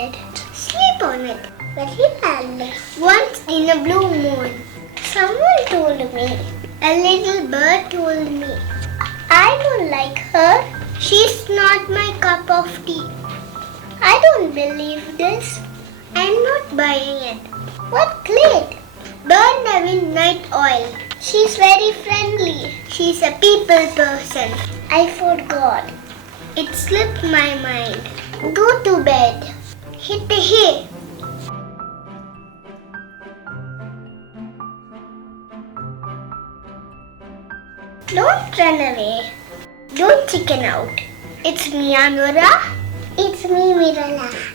bed. Sleep on it. Very badly. Once in a blue moon, someone told me. A little bird told me. I don't like her. She's not my cup of tea. I don't believe this. I'm not buying it. What great! Burn away night oil. She's very friendly. She's a people person. I forgot. It slipped my mind. Go to bed. Hit the hay. Don't run away. Don't chicken out. It's me, Anura. It's me, Mirala.